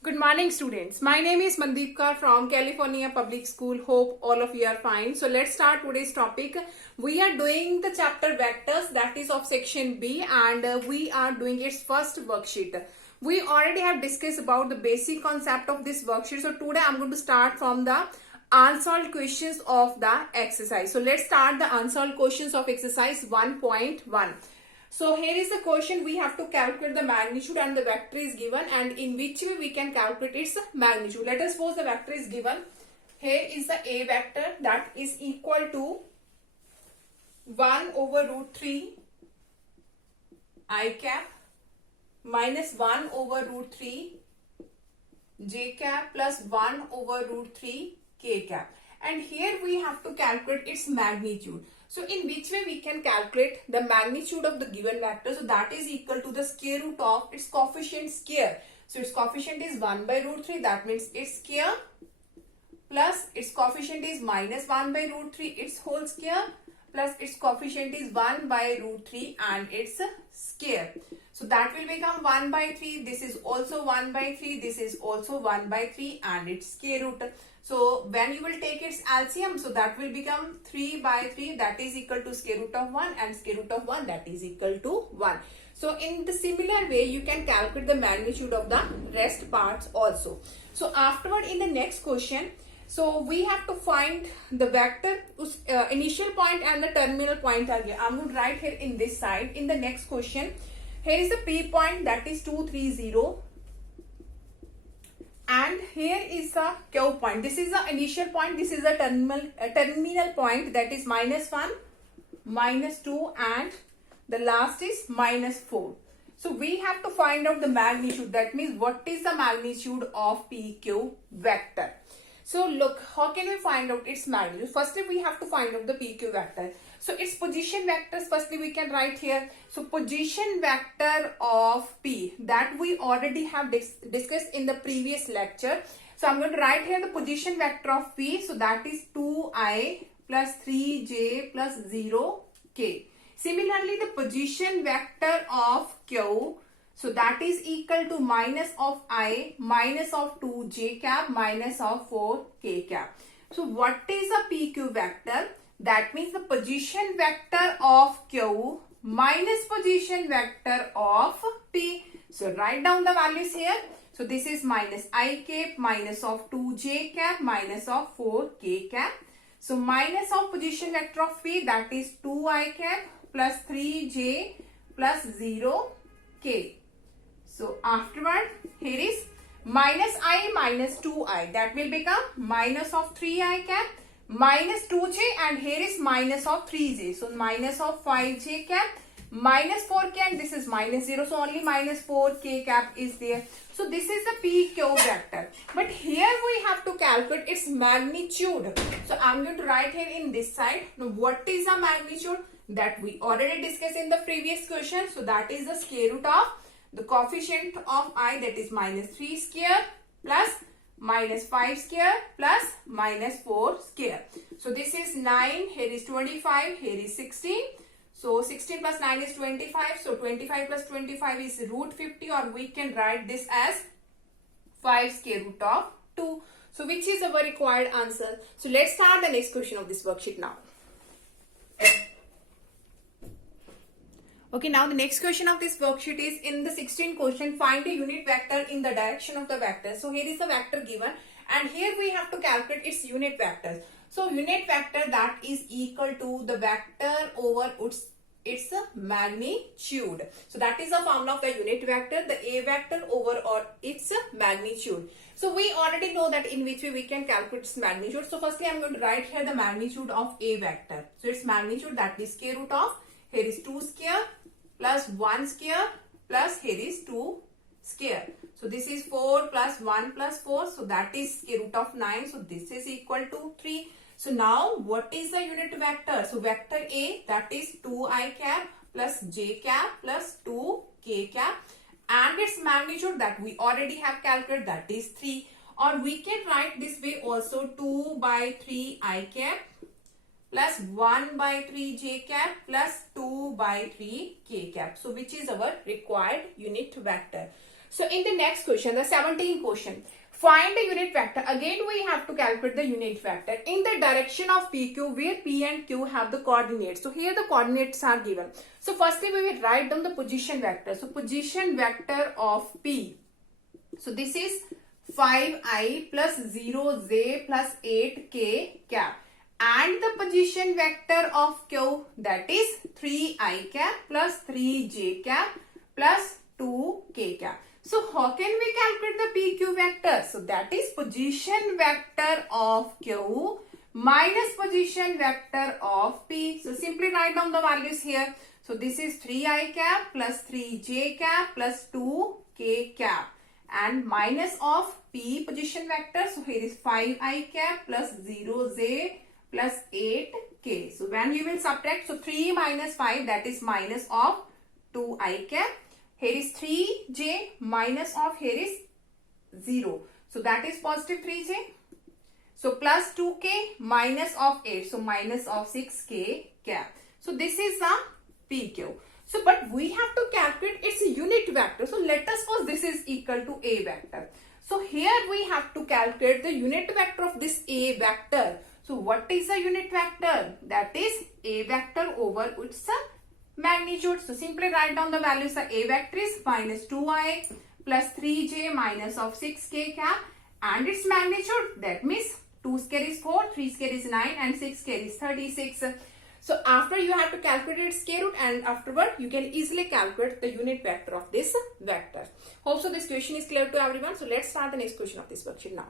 Good morning, students. My name is Mandeep Kaur from California Public School. Hope all of you are fine. So let's start today's topic. We are doing the chapter vectors, that is of section B, and we are doing its first worksheet. We already have discussed about the basic concept of this worksheet. So today I'm going to start from the unsolved questions of the exercise. So let's start the unsolved questions of exercise 1.1. So here is the question. We have to calculate the magnitude and the vector is given, and in which way we can calculate its magnitude. Let us suppose the vector is given. Here is the A vector that is equal to 1 over root 3 I cap minus 1 over root 3 j cap plus 1 over root 3 k cap. And here we have to calculate its magnitude. So in which way we can calculate the magnitude of the given vector? So that is equal to the square root of its coefficient square. So its coefficient is 1 by root 3. That means its square plus its coefficient is minus 1 by root 3 its whole square plus its coefficient is 1 by root 3 and its square. So that will become 1 by 3. This is also 1 by 3. This is also 1 by 3 and its square root. So when you will take its LCM, so that will become 3 by 3, that is equal to square root of 1, and square root of 1, that is equal to 1. So in the similar way you can calculate the magnitude of the rest parts also. So afterward in the next question, so we have to find the vector initial point and the terminal point again. I'm going to write here in this side. In the next question, here is the P point, that is 2, 3, 0. And here is the Q point. This is the initial point. This is the terminal point, that is minus 1, minus 2, and the last is minus 4. So we have to find out the magnitude. That means what is the magnitude of PQ vector. So look, how can we find out its magnitude? Firstly, we have to find out the PQ vector. So its position vectors, firstly we can write here. So position vector of P, that we already have discussed in the previous lecture. So I'm going to write here the position vector of P. So that is 2i plus 3j plus 0k. Similarly, the position vector of Q, so that is equal to minus of I, minus of 2j cap, minus of 4k cap. So what is a PQ vector? That means the position vector of Q minus position vector of P. So write down the values here. So this is minus I cap, minus of 2j cap, minus of 4k cap. So minus of position vector of P, that is 2I cap plus 3j plus 0k. So afterward, here is minus I minus 2I, that will become minus of 3I cap minus 2j, and here is minus of 3j. So minus of 5j cap minus 4k, and this is minus 0. So only minus 4k cap is there. So this is the PQ vector. But here we have to calculate its magnitude. So I'm going to write here in this side. Now what is the magnitude? That we already discussed in the previous question. So that is the square root of the coefficient of I, that is minus 3 square plus minus 5 square plus minus 4 square. So this is 9, here is 25, here is 16. So 16 plus 9 is 25. So 25 plus 25 is root 50, or we can write this as 5 square root of 2. So which is our required answer? So let's start the next question of this worksheet now. Okay, now the next question of this worksheet is in the 16th question, find a unit vector in the direction of the vector. So here is the vector given, and here we have to calculate its unit vectors. So unit vector, that is equal to the vector over its magnitude. So that is the formula of the unit vector, the A vector over or its magnitude. So we already know that in which way we can calculate its magnitude. So firstly I'm going to write here the magnitude of A vector. So its magnitude, that is square root of, here is 2 square plus 1 square plus here is 2 square. So this is 4 plus 1 plus 4. So that is square root of 9. So this is equal to 3. So now what is the unit vector? So vector A, that is 2I cap plus j cap plus 2k cap, and its magnitude that we already have calculated, that is 3. Or we can write this way also, 2 by 3 I cap plus 1 by 3 j cap plus 2 by 3 k cap. So which is our required unit vector. So in the next question, the 17th question, find the unit vector. Again, we have to calculate the unit vector in the direction of PQ where P and Q have the coordinates. So here the coordinates are given. So firstly, we will write down the position vector. So position vector of P. So this is 5i plus 0j plus 8k cap. And the position vector of Q, that is 3i cap plus 3j cap plus 2k cap. So how can we calculate the PQ vector? So that is position vector of Q minus position vector of P. So simply write down the values here. So this is 3i cap plus 3j cap plus 2k cap and minus of P position vector. So here is 5i cap plus 0j plus 8k. So when you will subtract, so 3 minus 5, that is minus of 2i cap. Here is 3j minus of, here is 0. So that is positive 3j. So plus 2k minus of 8. So minus of 6k cap. So this is the PQ. So but we have to calculate its unit vector. So let us suppose this is equal to A vector. So here we have to calculate the unit vector of this A vector. So what is the unit vector? That is A vector over its magnitude. So simply write down the values. The A vector is minus 2i plus 3j minus of 6k cap and its magnitude, that means 2 square is 4, 3 square is 9 and 6 square is 36. So after you have to calculate its square root and afterward you can easily calculate the unit vector of this vector. Hope so this question is clear to everyone. So let's start the next question of this worksheet now.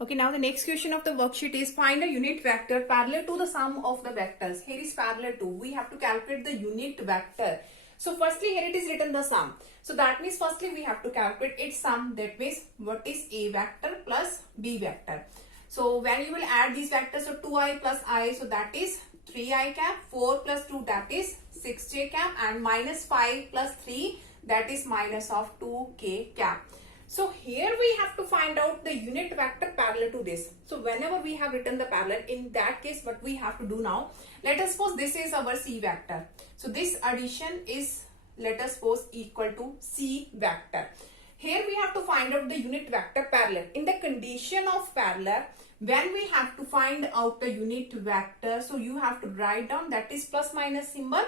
Okay, now the next question of the worksheet is find a unit vector parallel to the sum of the vectors. Here is parallel to. We have to calculate the unit vector. So firstly here it is written the sum. So that means firstly we have to calculate its sum. That means what is A vector plus B vector. So when you will add these vectors, so 2i plus I, so that is 3i cap, 4 plus 2, that is 6j cap and minus 5 plus 3, that is minus of 2k cap. So here we have to find out the unit vector parallel to this. So whenever we have written the parallel, in that case what we have to do now, let us suppose this is our C vector. So this addition is, let us suppose, equal to C vector. Here we have to find out the unit vector parallel. In the condition of parallel, when we have to find out the unit vector, so you have to write down, that is plus minus symbol,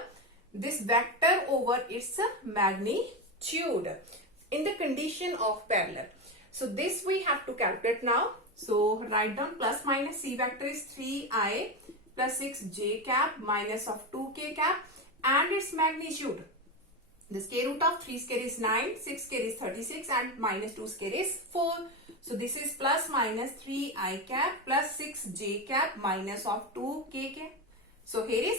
this vector over its magnitude in the condition of parallel. So this we have to calculate now. So write down plus minus C vector is 3i plus 6j cap minus of 2k cap and its magnitude. The square root of 3 square is 9, 6 square is 36 and minus 2 square is 4. So this is plus minus 3i cap plus 6j cap minus of 2k cap. So here is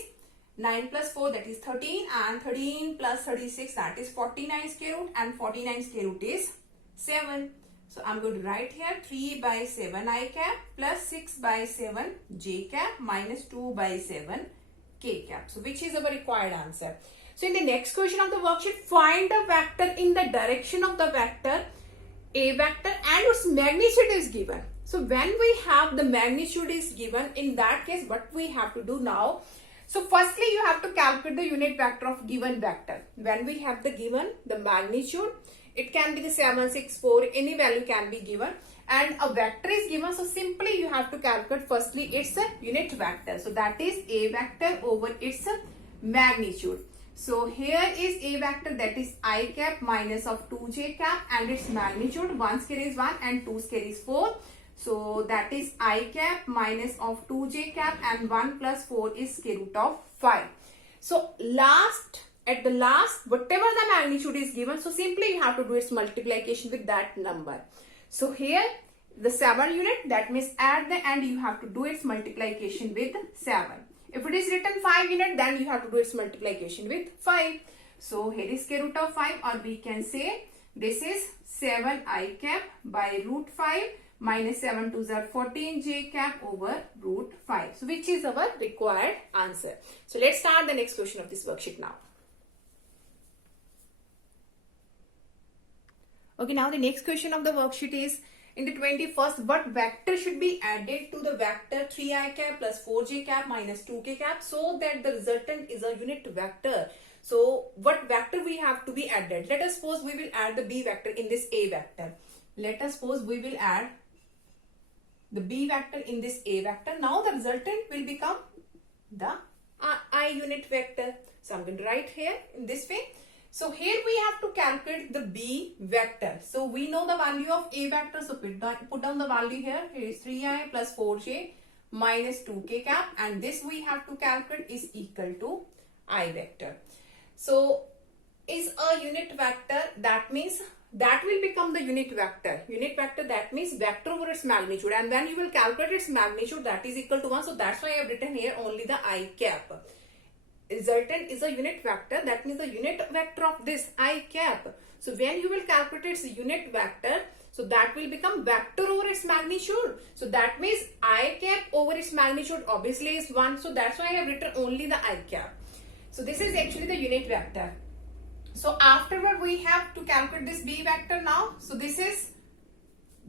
9 plus 4, that is 13 and 13 plus 36, that is 49 square root and 49 square root is 7. So I'm going to write here 3 by 7 I cap plus 6 by 7 j cap minus 2 by 7 k cap. So which is our required answer. So in the next question of the worksheet, find the vector in the direction of the vector A vector and its magnitude is given. So when we have the magnitude is given, in that case what we have to do now. So firstly you have to calculate the unit vector of given vector. When we have the given the magnitude, it can be the 7, 6, 4, any value can be given and a vector is given. So simply you have to calculate firstly its unit vector. So that is A vector over its magnitude. So here is A vector, that is I cap minus of 2j cap and its magnitude, 1 square is 1 and 2 square is 4. So that is I cap minus of 2j cap and 1 plus 4 is square root of 5. So at the last, whatever the magnitude is given, so simply you have to do its multiplication with that number. So here the 7 unit, that means at the end you have to do its multiplication with 7. If it is written 5 unit, then you have to do its multiplication with 5. So here is square root of 5, or we can say this is 7 I cap by root 5 minus 7 2s are 14 j cap over root 5. So which is our required answer. So let's start the next question of this worksheet now. Okay, now the next question of the worksheet is, in the 21st, what vector should be added to the vector 3i cap plus 4j cap minus 2k cap so that the resultant is a unit vector. So what vector we have to be added? Let us suppose we will add the b vector in this a vector. Let us suppose we will add the b vector in this a vector. Now the resultant will become the I unit vector. So I'm going to write here in this way. So here we have to calculate the b vector. So we know the value of a vector. So put down the value here. Here is 3i plus 4j minus 2k cap, and this we have to calculate is equal to I vector. So is a unit vector, that means that will become the unit vector. Unit vector, that means vector over its magnitude, and when you will calculate its magnitude, that is equal to 1. So that's why I have written here only the I cap. Resultant is a unit vector, that means the unit vector of this I cap. So when you will calculate its unit vector, so that will become vector over its magnitude. So that means I cap over its magnitude obviously is 1. So that's why I have written only the I cap. So this is actually the unit vector. So afterward we have to calculate this b vector now. So this is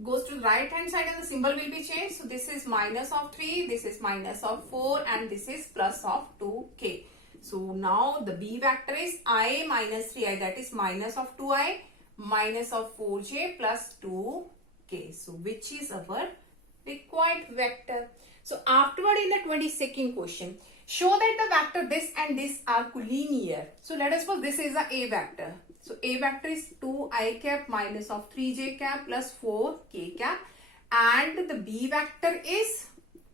goes to the right hand side and the symbol will be changed. So this is minus of 3, this is minus of 4, and this is plus of 2k. So now the b vector is I minus 3i, that is minus of 2i minus of 4j plus 2k. So which is our required vector. So afterward in the 22nd question, show that the vector this and this are collinear. So let us suppose this is a vector. So a vector is 2i cap minus of 3j cap plus 4k cap, and the b vector is,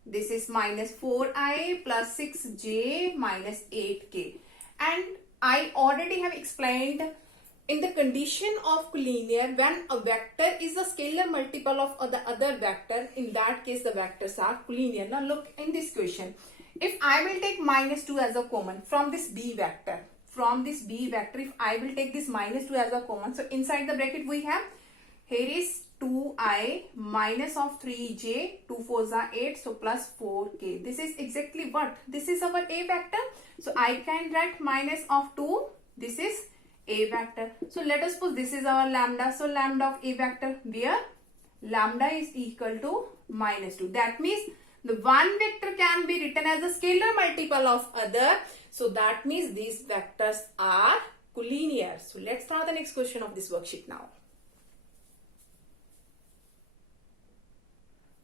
this is minus 4i plus 6j minus 8k. And I already have explained in the condition of collinear, when a vector is a scalar multiple of the other vector, in that case the vectors are collinear. Now look in this question. If I will take minus 2 as a common from this b vector, if I will take this minus 2 as a common, so inside the bracket we have, here is 2i minus of 3j, 2 4s are 8, so plus 4k. This is exactly what? This is our a vector. So I can write minus of 2, this is a vector. So let us suppose this is our lambda. So lambda of a vector, where lambda is equal to minus 2. That means the one vector can be written as a scalar multiple of other. So that means these vectors are collinear. So let's start the next question of this worksheet now.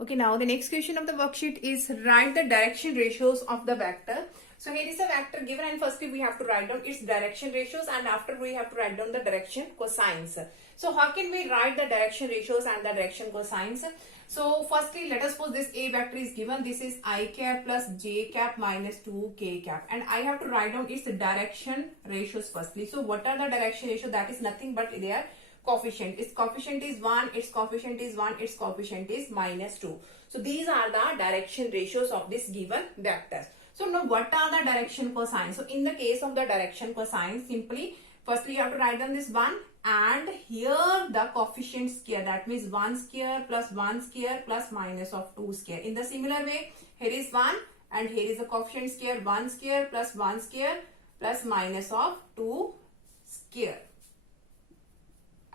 Okay, now the next question of the worksheet is write the direction ratios of the vector. So here is a vector given, and firstly we have to write down its direction ratios, and after we have to write down the direction cosines. So how can we write the direction ratios and the direction cosines? So firstly let us suppose this a vector is given, this is I cap plus j cap minus 2k cap, and I have to write down its direction ratios firstly. So what are the direction ratio? That is nothing but their coefficient. Its coefficient is 1, its coefficient is 1, its coefficient is minus 2. So these are the direction ratios of this given vectors. So now what are the direction cosines? So in the case of the direction cosines, simply firstly you have to write down this 1, and here the coefficient square, that means 1 square plus 1 square plus minus of 2 square. In the similar way, here is 1 and here is the coefficient square, 1 square plus 1 square plus minus of 2 square.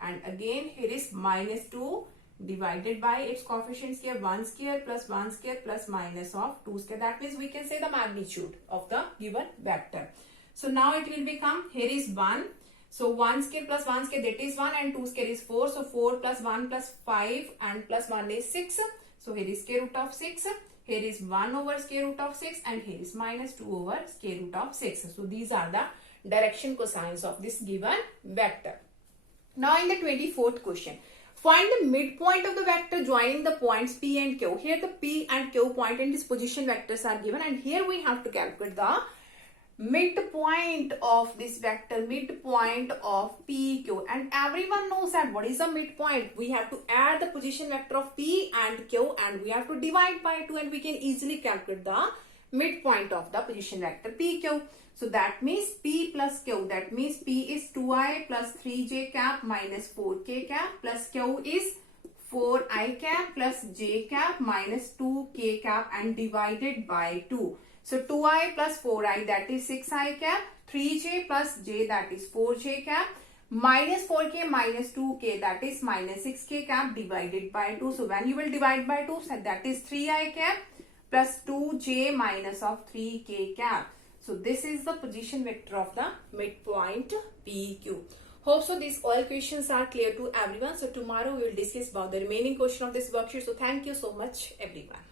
And again here is minus 2 divided by its coefficient square, 1 square plus 1 square plus minus of 2 square. That means we can say the magnitude of the given vector. So now it will become, here is 1. So 1 square plus 1 square, that is 1, and 2 square is 4. So 4 plus 1 plus 5 and plus 1 is 6. So here is square root of 6. Here is 1 over square root of 6, and here is minus 2 over square root of 6. So these are the direction cosines of this given vector. Now in the 24th question, find the midpoint of the vector joining the points P and Q. Here the P and Q point and disposition vectors are given, and here we have to calculate the midpoint of this vector, midpoint of PQ. And everyone knows that what is the midpoint? We have to add the position vector of P and Q, and we have to divide by 2, and we can easily calculate the midpoint of the position vector PQ. So that means P plus Q, that means P is 2i plus 3j cap minus 4k cap, plus Q is 4i cap plus j cap minus 2k cap, and divided by 2. So 2i plus 4i, that is 6i cap, 3j plus j, that is 4j cap, minus 4k minus 2k, that is minus 6k cap, divided by 2. So when you will divide by 2, so that is 3i cap plus 2j minus of 3k cap. So this is the position vector of the midpoint PQ. Hope so these all questions are clear to everyone. So tomorrow we will discuss about the remaining question of this worksheet. So thank you so much everyone.